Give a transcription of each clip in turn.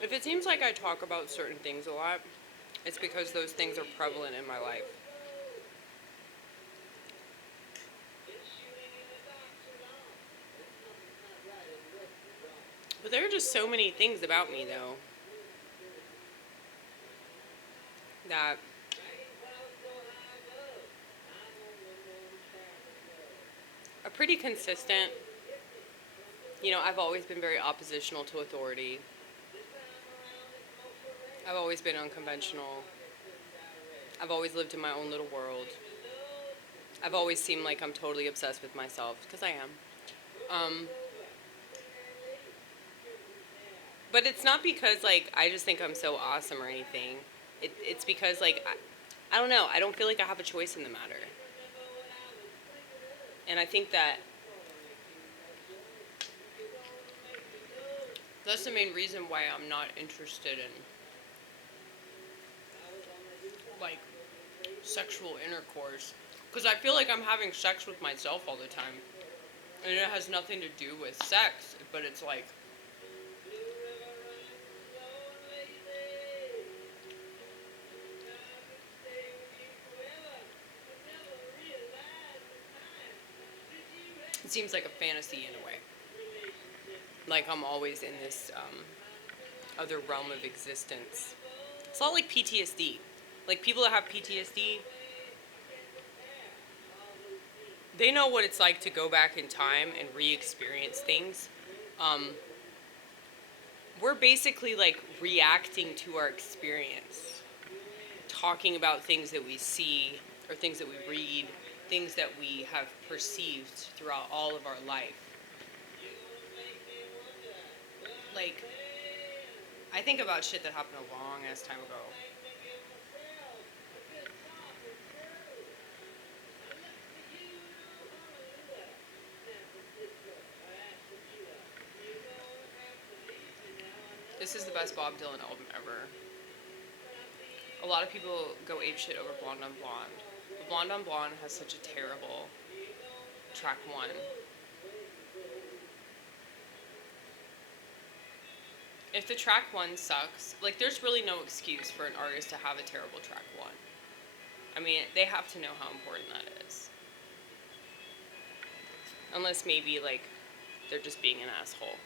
If it seems like I talk about certain things a lot, it's because those things are prevalent in my life. But there are just so many things about me, though, that are pretty consistent. You know, I've always been very oppositional to authority. I've always been unconventional. I've always lived in my own little world. I've always seemed like I'm totally obsessed with myself, because I am. Um, but it's not because, like, I just think I'm so awesome or anything. It's because, like, I don't know. I don't feel like I have a choice in the matter. And I think that that's the main reason why I'm not interested in, like, sexual intercourse. Because I feel like I'm having sex with myself all the time. And it has nothing to do with sex, but it's like, it seems like a fantasy in a way. Like I'm always in this other realm of existence. It's not like PTSD. Like people that have PTSD, they know what it's like to go back in time and re-experience things. Um, we're basically like reacting to our experience, talking about things that we see or things that we read, things that we have perceived throughout all of our life. Like, I think about shit that happened a long ass time ago. This is the best Bob Dylan album ever. A lot of people go apeshit over Blonde on Blonde. But Blonde on Blonde has such a terrible track one. If the track one sucks, like there's really no excuse for an artist to have a terrible track one. I mean, they have to know how important that is. Unless maybe like they're just being an asshole.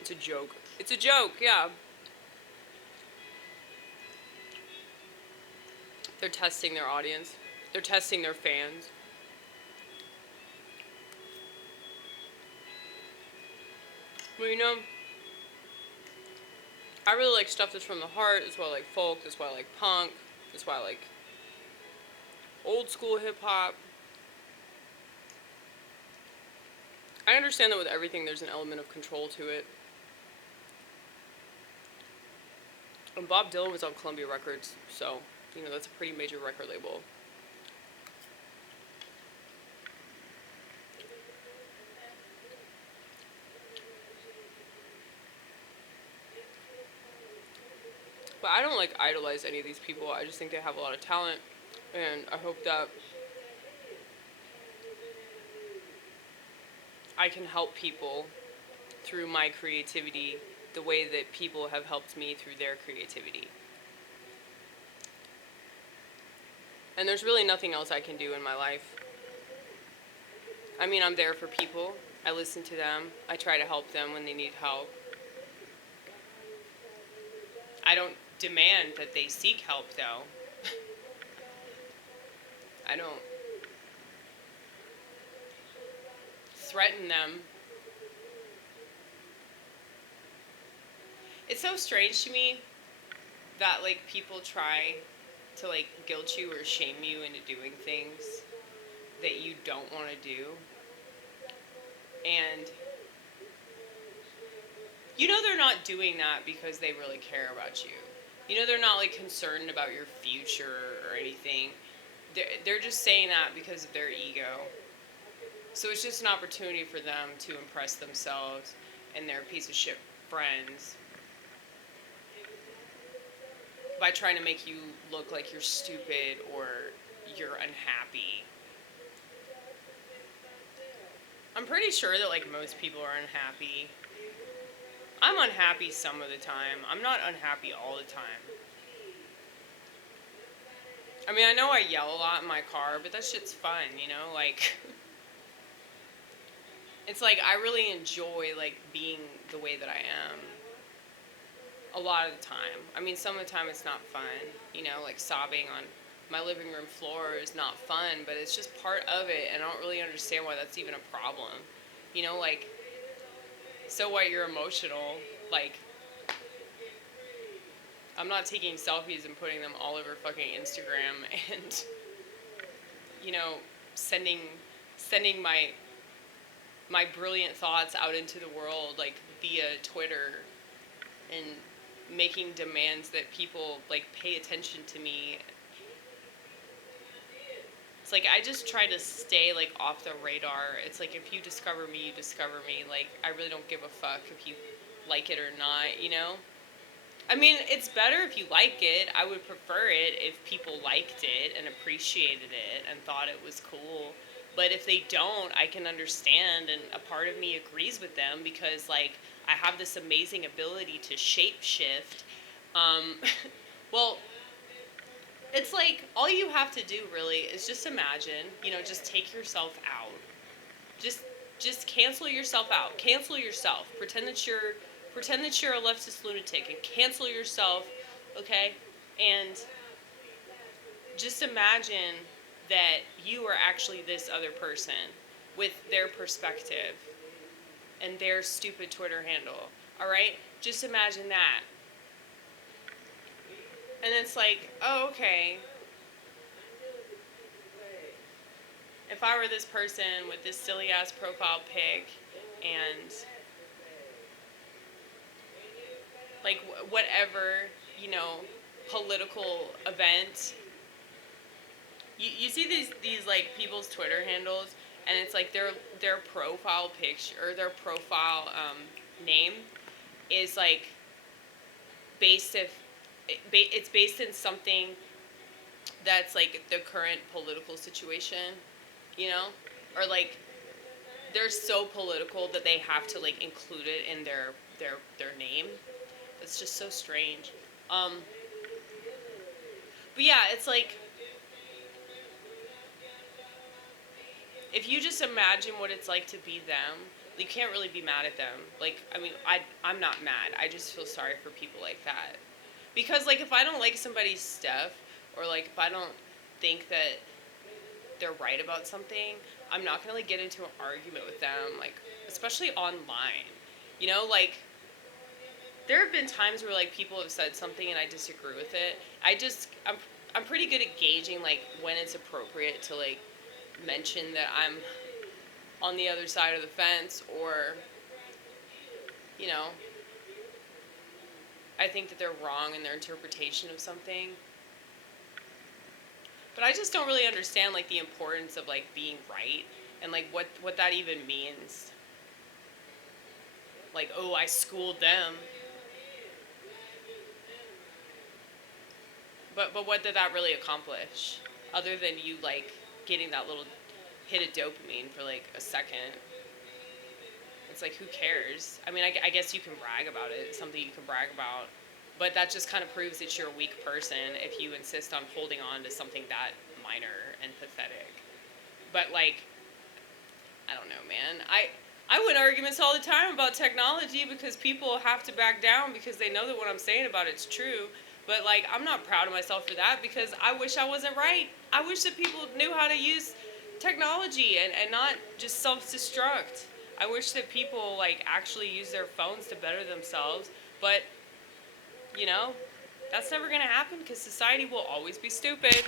It's a joke. It's a joke, yeah. They're testing their audience. They're testing their fans. Well, you know, I really like stuff that's from the heart. That's why I like folk. That's why I like punk. That's why I like old school hip hop. I understand that with everything there's an element of control to it. And Bob Dylan was on Columbia Records, so, you know, that's a pretty major record label. But I don't like idolize any of these people. I just think they have a lot of talent, and I hope that I can help people through my creativity the way that people have helped me through their creativity. And there's really nothing else I can do in my life. I mean, I'm there for people. I listen to them. I try to help them when they need help. I don't demand that they seek help, though. I don't threaten them. It's so strange to me that, like, people try to, like, guilt you or shame you into doing things that you don't want to do. And you know they're not doing that because they really care about you. You know they're not, like, concerned about your future or anything. They're just saying that because of their ego. So it's just an opportunity for them to impress themselves and their piece of shit friends by trying to make you look like you're stupid or you're unhappy. I'm pretty sure that like most people are unhappy. I'm unhappy some of the time. I'm not unhappy all the time. I mean, I know I yell a lot in my car, but that shit's fun, you know? Like, it's like I really enjoy, like, being the way that I am a lot of the time. I mean, some of the time it's not fun, you know? Like, sobbing on my living room floor is not fun, but it's just part of it, and I don't really understand why that's even a problem. You know, like, so what, you're emotional? Like, I'm not taking selfies and putting them all over fucking Instagram and, you know, sending my brilliant thoughts out into the world like via Twitter and making demands that people like pay attention to me. It's like I just try to stay like off the radar. It's like if you discover me, you discover me. Like I really don't give a fuck if you like it or not, you know? I mean, it's better if you like it. I would prefer it if people liked it and appreciated it and thought it was cool. But if they don't, I can understand, and a part of me agrees with them because, like, I have this amazing ability to shapeshift. Um, well, it's like all you have to do really is just imagine, you know, just take yourself out. Just just cancel yourself out. Cancel yourself. Pretend that you're a leftist lunatic and cancel yourself, okay? And just imagine that you are actually this other person with their perspective and their stupid Twitter handle. All right? Just imagine that. And it's like, oh, okay. If I were this person with this silly ass profile pic and like whatever, you know, political event. You see these like people's Twitter handles, and it's like their profile picture or their profile name is like it's based in something that's like the current political situation, you know, or like they're so political that they have to like include it in their name. It's just so strange. But yeah, it's like if you just imagine what it's like to be them, you can't really be mad at them. Like, I mean, I'm not mad. I just feel sorry for people like that. Because, like, if I don't like somebody's stuff, or, like, if I don't think that they're right about something, I'm not going to, like, get into an argument with them, like, especially online. You know, like, there have been times where, like, people have said something and I disagree with it. I'm pretty good at gauging, like, when it's appropriate to, like, mention that I'm on the other side of the fence, or, you know, I think that they're wrong in their interpretation of something. But I just don't really understand, like, the importance of, like, being right and, like, what that even means. Like, oh, I schooled them. But what did that really accomplish? Other than you, like, getting that little hit of dopamine for, like, a second. It's like, who cares? I mean, I guess you can brag about it. It's something you can brag about. But that just kind of proves that you're a weak person if you insist on holding on to something that minor and pathetic. But, like, I don't know, man. I win arguments all the time about technology because people have to back down because they know that what I'm saying about it's true. But, like, I'm not proud of myself for that because I wish I wasn't right. I wish that people knew how to use technology and not just self-destruct. I wish that people, like, actually use their phones to better themselves. But, you know, that's never going to happen because society will always be stupid.